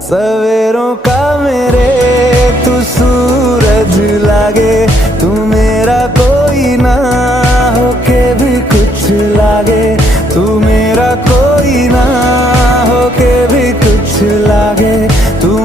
सवेरों का मेरे तू सूरज लागे, तू मेरा कोई ना होके भी कुछ लागे, तू मेरा कोई ना होके भी कुछ लागे, तू